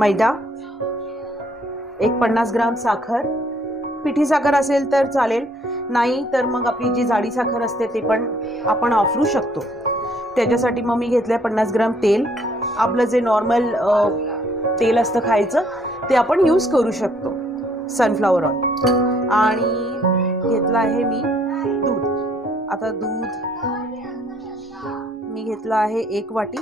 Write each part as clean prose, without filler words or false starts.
मैदा, एक 50 ग्राम साखर, पिठी साखर असेल तर चालेल, नाही तर मग आपली जी जाडी साखर असते ते पण आपण वापरू शकतो. त्याच्यासाठी मग मी घेतलं 50 ग्राम तेल. आपलं जे नॉर्मल तेल असतं खायचं ते आपण यूज करू शकतो, सनफ्लॉवर ऑइल. आणि घेतलं आहे मी दूध. आता दूध मी घेतलं आहे 1 वाटी.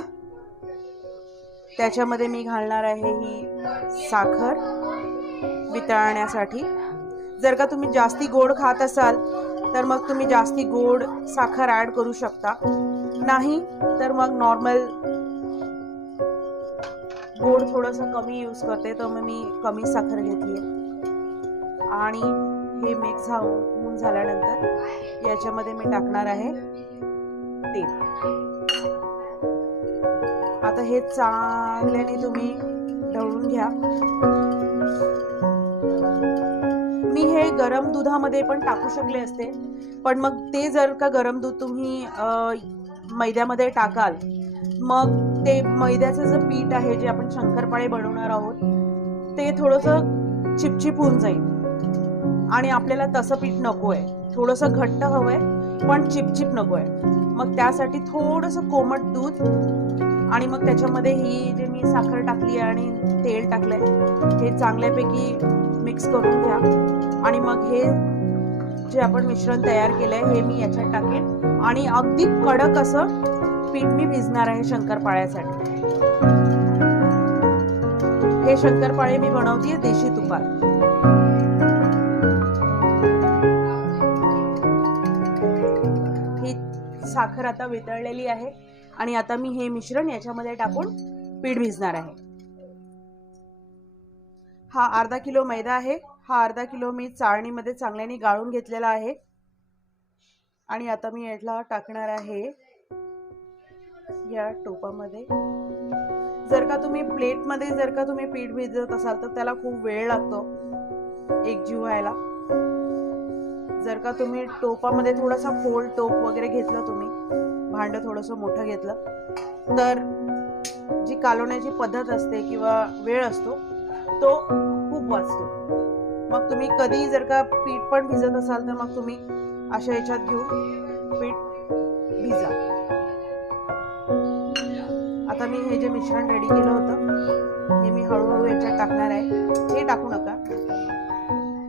त्याच्यामध्ये मी घालणार आहे ही साखर वितळण्यासाठी. जर का तुम्ही जास्ती गोड खात असाल तर मग तुम्ही जास्ती गोड साखर ॲड करू शकता, नाही तर मग नॉर्मल गोड थोडंसं कमी यूज करते, तर मग मी कमी साखर घेतली आहे. आणि हे मिक्स होऊन झाल्यानंतर याच्यामध्ये मी टाकणार आहे तेल. आता हे चांगल्याने तुम्ही ढवळून घ्या. मी हे गरम दुधामध्ये पण टाकू शकले असते, पण मग ते जर का गरम दूध तुम्ही मैद्यामध्ये टाकाल, मग ते मैद्याचं जे पीठ आहे जे आपण शंकरपाळे बनवणार आहोत ते थोडंसं चिपचिप होऊन जाईल. आणि आपल्याला तसं पीठ नको आहे, थोडंसं घट्ट हवं आहे पण चिपचिप नको आहे. मग त्यासाठी थोडंसं कोमट दूध आणि मग त्याच्यामध्ये ही जे मी साखर टाकली आणि तेल टाकलंय हे चांगल्यापैकी मिक्स करून घ्या. आणि मग हे जे आपण मिश्रण तयार केलंय हे मी याच्यात टाकेन आणि अगदी कडक असं पीठ मी भिजणार आहे शंकरपाळ्यासाठी. हे शंकरपाळे मी बनवतेय देशी तुपात. ही साखर आता वितळलेली आहे आणि आता मी हे मिश्रण याच्यामध्ये टाकून पीठ भिजणार आहे. हा अर्धा किलो मैदा आहे. हा अर्धा किलो मी चाळणीमध्ये चांगल्याने गाळून घेतलेला आहे. आणि आता मी याला टाकणार आहे या टोपामध्ये. जर का तुम्ही प्लेटमध्ये जर का तुम्ही पीठ भिजवत असाल तर त्याला खूप वेळ लागतो एकजीव व्हायला. जर का तुम्ही टोपामध्ये थोडासा खोल टोप वगैरे घेतलं, तुम्ही भांडं थोडंसं मोठं घेतलं, तर जी कालवण्याची पद्धत असते किंवा वेळ असतो तो खूप वाचतो. मग तुम्ही कधी जर का पीठ पण भिजत असाल तर मग तुम्ही अशा याच्यात घेऊन पीठ भिजा. आता मी हे जे मिश्रण रेडी केलं होतं हे मी हळूहळू याच्यात टाकणार आहे. हे टाकू नका,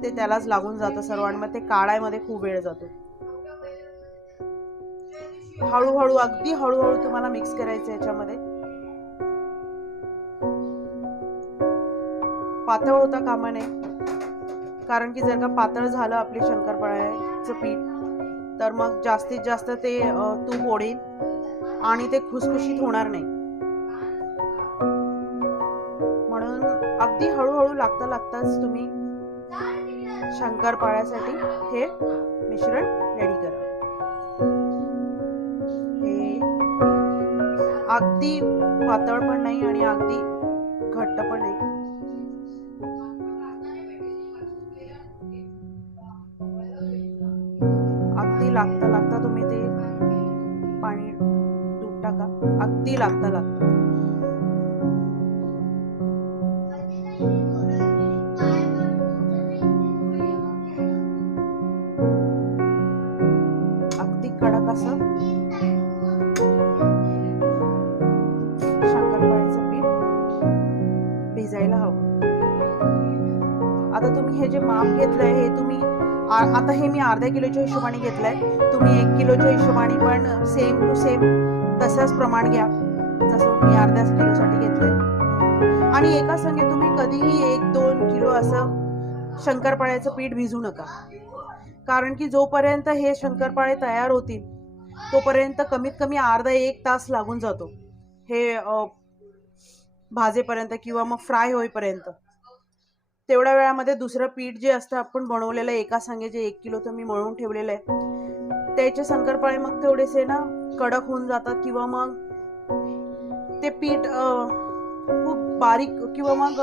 ते त्यालाच लागून जातं सर्व आणि मग ते काढायमध्ये खूप वेळ जातो. हळूहळू, अगदी हळूहळू तुम्हाला मिक्स करायचं याच्यामध्ये. पातळ होता कामा नये, कारण की जर का पातळ झालं आपले शंकरपाळ्याचं पीठ तर मग जास्तीत जास्त ते तूप ओढेल आणि ते खुसखुशीत होणार नाही. म्हणून अगदी हळूहळू लागताच तुम्ही शंकरपाळ्यासाठी हे मिश्रण रेडी करा. हे अगदी पातळ पण नाही आणि अगदी घट्ट पण नाही. अगदी लागता तुम्ही ते पाणी दूध टाका. अगदी लागता अगदी कडक असं शंकरपाळ्याचं पीठ भिजायला हवं. आता तुम्ही हे जे माप घेतलंय हे तुम्ही आता हे मी अर्ध्या किलोच्या हिशोबाने घेतलंय. तुम्ही 1 किलोच्या हिशोबाने पण सेम टू सेम तसंच प्रमाण घ्या जसं मी अर्ध्या किलोसाठी घेतलंय. आणि एका संगे तुम्ही कधीही 1-2 किलो असं शंकरपाळ्याचं पीठ भिजू नका, कारण की जोपर्यंत हे शंकरपाळे तयार होतील तोपर्यंत कमीत कमी अर्धा 1 तास लागून जातो हे भाजेपर्यंत किंवा मग फ्राय होईपर्यंत. तेवढ्या वेळामध्ये दुसरं पीठ जे असतं आपण बनवलेलं एका संगे जे 1 किलो तर मी मळून ठेवलेलं आहे त्याचे शंकरपाळे मग थोडेसे ना कडक होऊन जातात किंवा मग ते पीठ खूप बारीक किंवा मग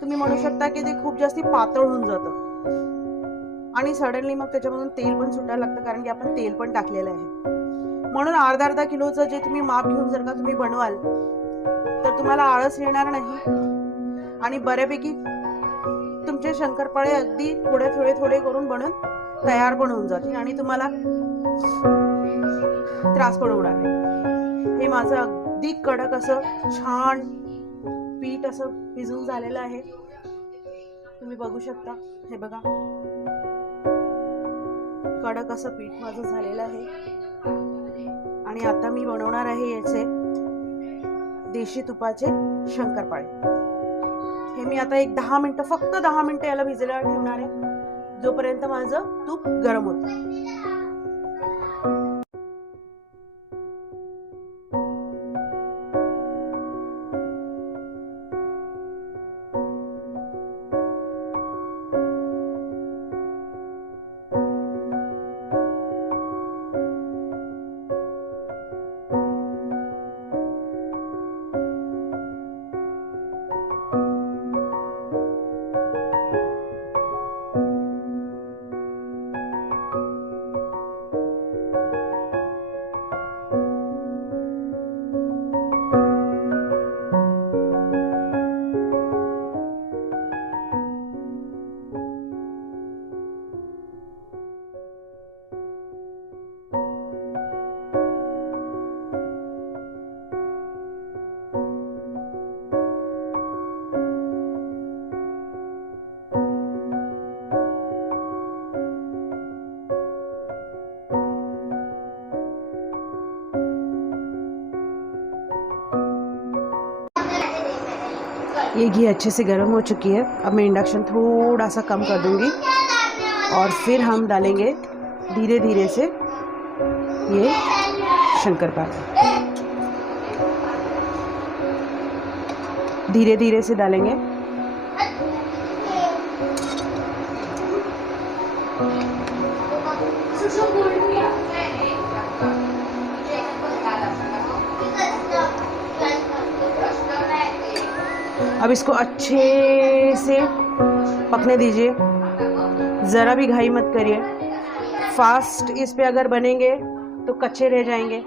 तुम्ही म्हणू शकता की ते खूप जास्ती पातळ होऊन जातं आणि सडनली मग त्याच्यामधून तेल पण सुटायला लागतं, कारण की आपण तेल पण टाकलेलं आहे. म्हणून अर्धा किलोचं जे तुम्ही माप घेऊन जर का तुम्ही बनवाल तर तुम्हाला आळस येणार नाही आणि बऱ्यापैकी तुमचे शंकरपाळे अगदी थोडे थोडे थोडे करून बनून तयार पण होऊन जातील आणि तुम्हाला त्रास पण होणार नाही. हे माझं अगदी कडक असं छान पीठ असं भिजून झालेलं आहे. तुम्ही बघू शकता. हे बघा, कडक असं पीठ माझं झालेलं आहे. आणि आता मी बनवणार आहे याचे देशी तुपाचे शंकरपाळे. हे मी आता एक 10 मिनिटं, फक्त 10 मिनिटं याला भिजायला ठेवणार आहे, जोपर्यंत माझं तूप गरम होतं. ये घी अच्छे से गर्म हो चुकी है. अब मैं इंडक्शन थोड़ा सा कम कर दूंगी और फिर हम डालेंगे धीरे धीरे से ये शंकरपाळे. धीरे धीरे से डालेंगे. अब इसको अच्छे से पकने दीजिए. ज़रा भी घाई मत करिए. फास्ट इस पे अगर बनेंगे तो कच्चे रह जाएंगे,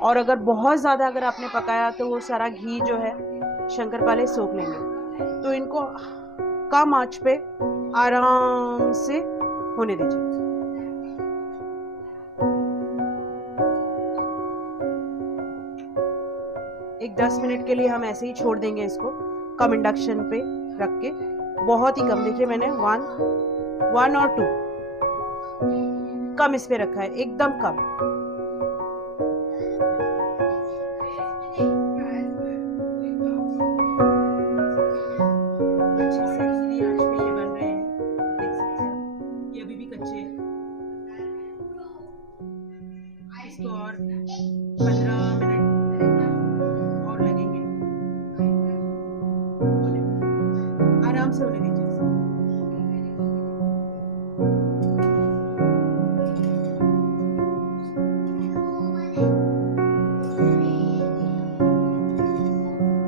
और अगर बहुत ज़्यादा अगर आपने पकाया तो वो सारा घी जो है शंकरपाळे सोख लेंगे. तो इनको कम आंच पे आराम से होने दीजिए. एक 10 मिनट के लिए हम ऐसे ही छोड़ देंगे इसको, कम इंडक्शन पे रख के. बहुत ही कम, देखिए मैंने 1 और 2 कम इस पे रखा है, एकदम कम. अच्छे से धीमी आंच पे ये बन रहे हैं, देख सकते हैं. ये अभी भी कच्चे हैं. इसको और 15 मिनट और लगेंगे. आराम से होने दीजिए.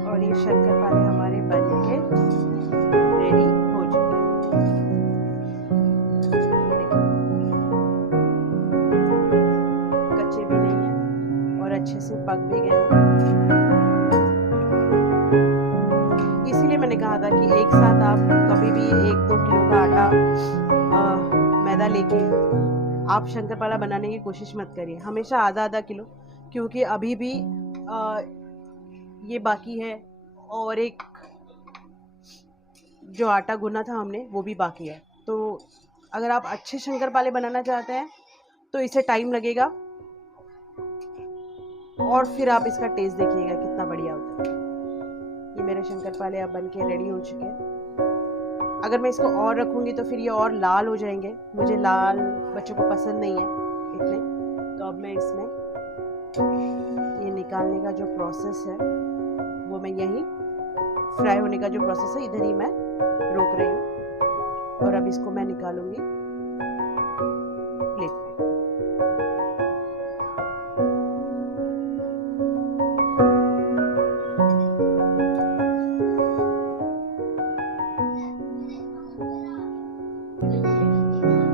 और ये शंकरपाळे हमारे बन के रेडी हो चुके हैं. कच्चे भी नहीं है और अच्छे से पक भी गए हैं. इसीलिए मैंने कहा था कि एक साथ आप कभी भी 1-2 किलो का आटा मैदा लेके आप शंकरपाळा बनाने की कोशिश मत करिए. हमेशा आधा किलो, क्योंकि अभी भी ये बाकी है और एक जो आटा गूंना था हमने वो भी बाकी है. तो अगर आप अच्छे शंकरपाळे बनाना चाहते हैं तो इसे टाइम लगेगा, और फिर आप इसका टेस्ट देखिएगा कितना बढ़िया होता है. ये मेरे शंकरपाळे अब बन के रेडी हो चुके हैं. अगर मैं इसको और रखूँगी तो फिर ये और लाल हो जाएंगे. मुझे लाल बच्चों को पसंद नहीं है इतने. तो अब मैं इसमें ये निकालने का जो प्रोसेस है वो मैं यहीं, फ्राई होने का जो प्रोसेस है इधर ही मैं रोक रही हूँ. और अब इसको मैं निकालूंगी प्लेट पे.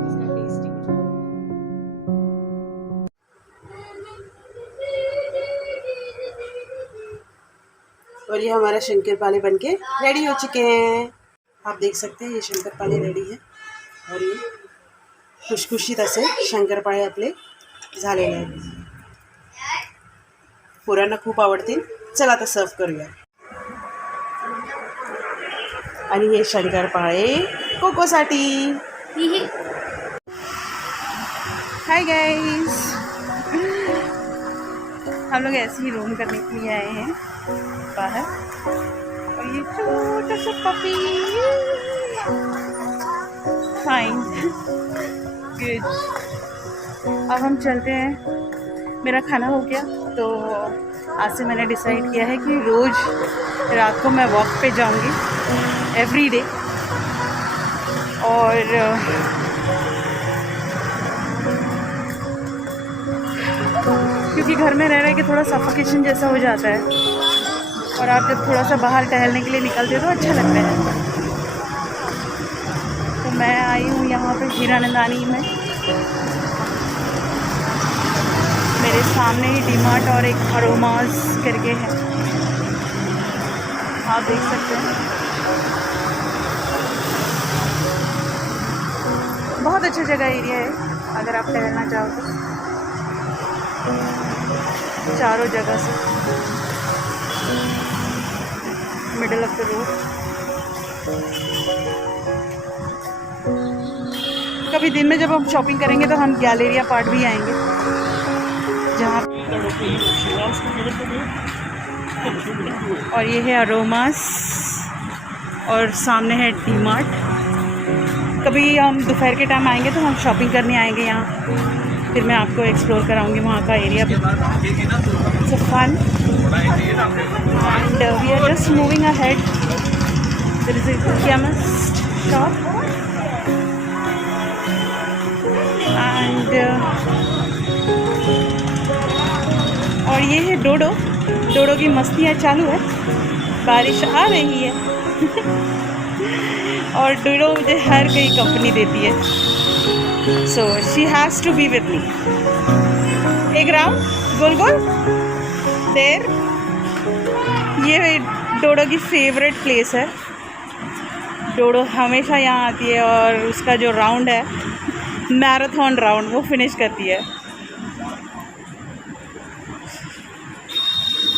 इसका टेस्ट ही कुछ और होगा. और ये हमारा शंकरपाळे बनके रेडी हो चुके हैं। आप देख सकते हैं ये शंकरपाळे रेडी है और ये खुशखुशीत असे शंकरपाळे आपले झालेले आहेत। पोरांना खूप आवडतील। चला आता सर्व करूया। आणि हे शंकरपाळे कोकोसाठी। हाय गाइस, हम लोग ऐसे ही रोम करने के लिए आए हैं बाहर। और ये छोटा सा पपी फाइन गुड। अब हम चलते हैं। मेरा खाना हो गया तो आज से मैंने डिसाइड किया है कि रोज़ रात को मैं वॉक पे जाऊंगी एवरी डे। और क्योंकि घर में रह रहे कि थोड़ा सफोकेशन जैसा हो जाता है और आप जब थोड़ा सा बाहर टहलने के लिए निकलते हो तो अच्छा लगता है। तो मैं आई हूँ यहाँ पे हीरानंदानी में। मेरे सामने ही डीमार्ट और एक अरोमास करके है, आप देख सकते हैं। बहुत अच्छा जगह एरिया है अगर आप टहलना चाहो तो, चारों जगह से मिडल ऑफ द रोड। कभी दिन में जब हम शॉपिंग करेंगे तो हम गैलेरिया पार्ट भी आएंगे जहाँ। और ये है अरोमास और सामने है डीमार्ट। कभी हम दोपहर के टाइम आएंगे तो हम शॉपिंग करने आएंगे यहाँ, फिर मैं आपको एक्सप्लोर कराऊंगी वहाँ का एरिया भी। It's fun and we are just moving ahead. There is a chemist shop and और ये है डोडो। डोडो की मस्तियाँ चालू है, बारिश आ रही है और डोडो मुझे हर कोई कंपनी देती है। So she has to be with me. एक राउंड गोल गोल देर। ये डोडो की फेवरेट प्लेस है। डोडो हमेशा यहाँ आती है और उसका जो राउंड है मैराथन राउंड वो फिनिश करती है।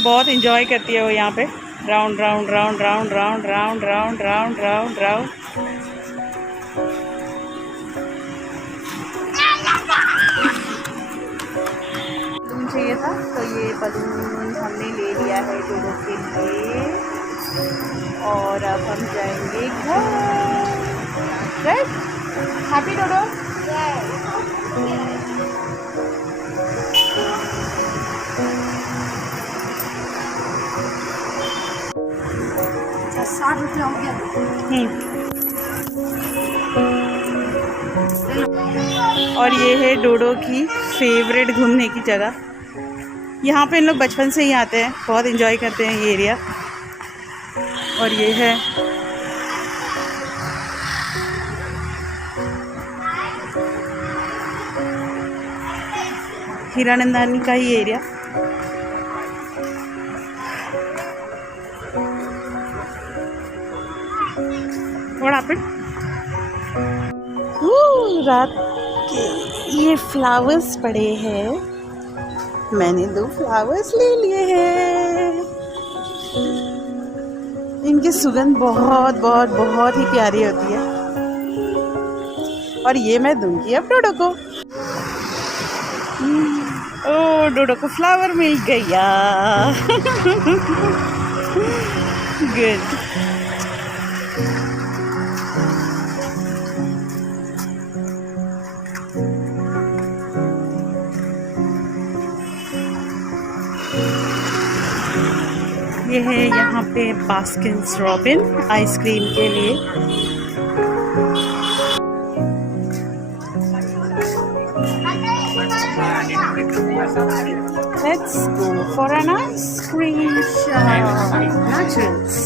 बहुत इन्जॉय करती है वो यहाँ पे। Round round round round round round round round round round. Balloon चाहिए था तो ये बलून हमने ले लिया है डोडो के लिए और अब हम जाएंगे घर। राइट? हैप्पी डोडो? ₹60 हो गया। और ये है डोडो की फेवरेट घूमने की जगह। यहाँ पे इन लोग बचपन से ही आते हैं, बहुत एंजॉय करते हैं ये एरिया। और ये है हीरानंदानी का ही एरिया। What happened? रात के ये फ्लावर्स पड़े हैं, मैंने 2 फ्लावर्स ले लिए हैं। इनकी सुगंध बहुत बहुत बहुत ही प्यारी होती है और ये मैं दूंगी अब डोडो को। ओ डोडो को फ्लावर मिल गया। गुड। ये है यहाँ पे बास्किन्स रॉबिन आइसक्रीम के लिए। Let's go for an ice cream shop. Naturals.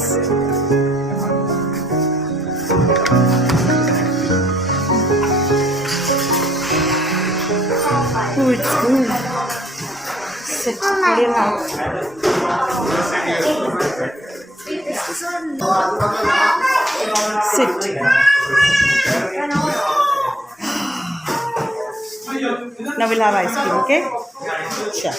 Good, good. Sit, Sit. Now we'll have ice cream, okay? Sure.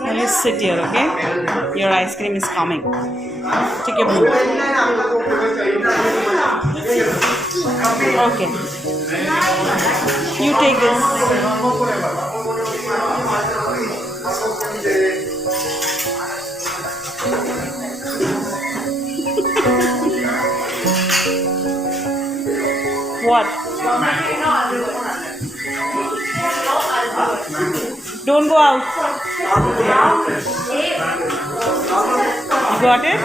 Now you sit here, okay? Your ice cream is coming. Take your boot. Okay. You take this. What? Don't go out. You got it?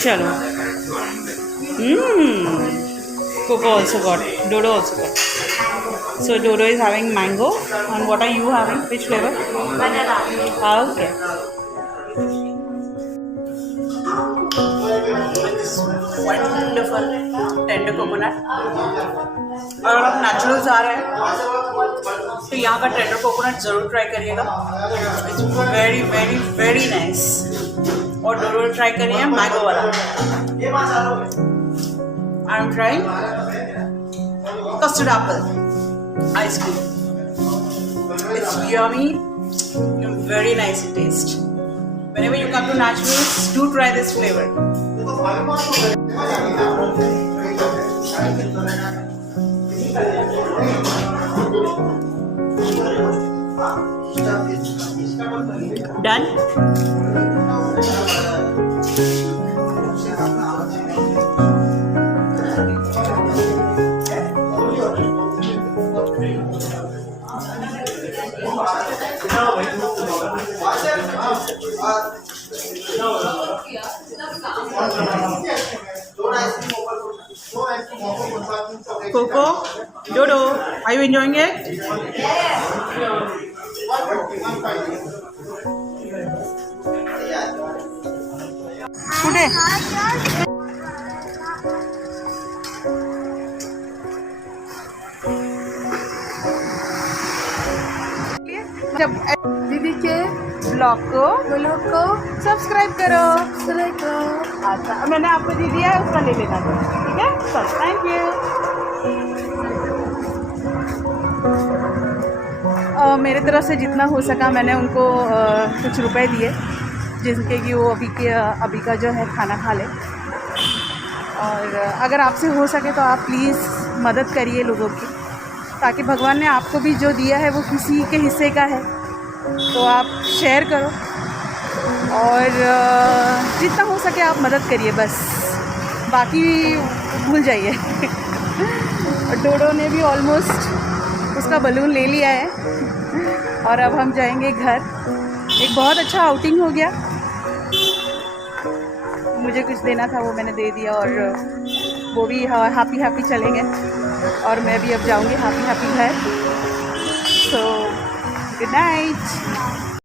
Chalo. Coco also got it. Dodo also got it. So Dodo is having mango. And what are you having? Which flavor? Vanilla. Okay. Wonderful tender coconut. और अगर आप naturals आ रहे हैं तो यहाँ का tender coconut ज़रूर try करिएगा. It's very very very nice. और ज़रूर ट्राई करिए मैंगो वाला. I am trying custard Apple ice cream. It's yummy and very nice in taste. Whenever you come to Naturals, do try this flavor. Done? Coco, Dodo, are you enjoying it? Today. जब दीदी के blog को subscribe करो. अच्छा, मैंने आपको दे दिया है, उसका ले लेना. ठीक है, चलो, थैंक यू. मेरे तरफ से जितना हो सका मैंने उनको कुछ रुपए दिए जिनके कि वो अभी का जो है खाना खा ले. और अगर आपसे हो सके तो आप प्लीज़ मदद करिए लोगों की, ताकि भगवान ने आपको भी जो दिया है वो किसी के हिस्से का है. तो आप शेयर करो और जितना हो सके आप मदद करिए, बस बाकी भूल जाइए. डोडो ने भी ऑलमोस्ट उसका बलून ले लिया है और अब हम जाएंगे घर. एक बहुत अच्छा आउटिंग हो गया. मुझे कुछ देना था वो मैंने दे दिया और वो भी हैप्पी चलेंगे और मैं भी अब जाऊंगी हैप्पी घर. So good night.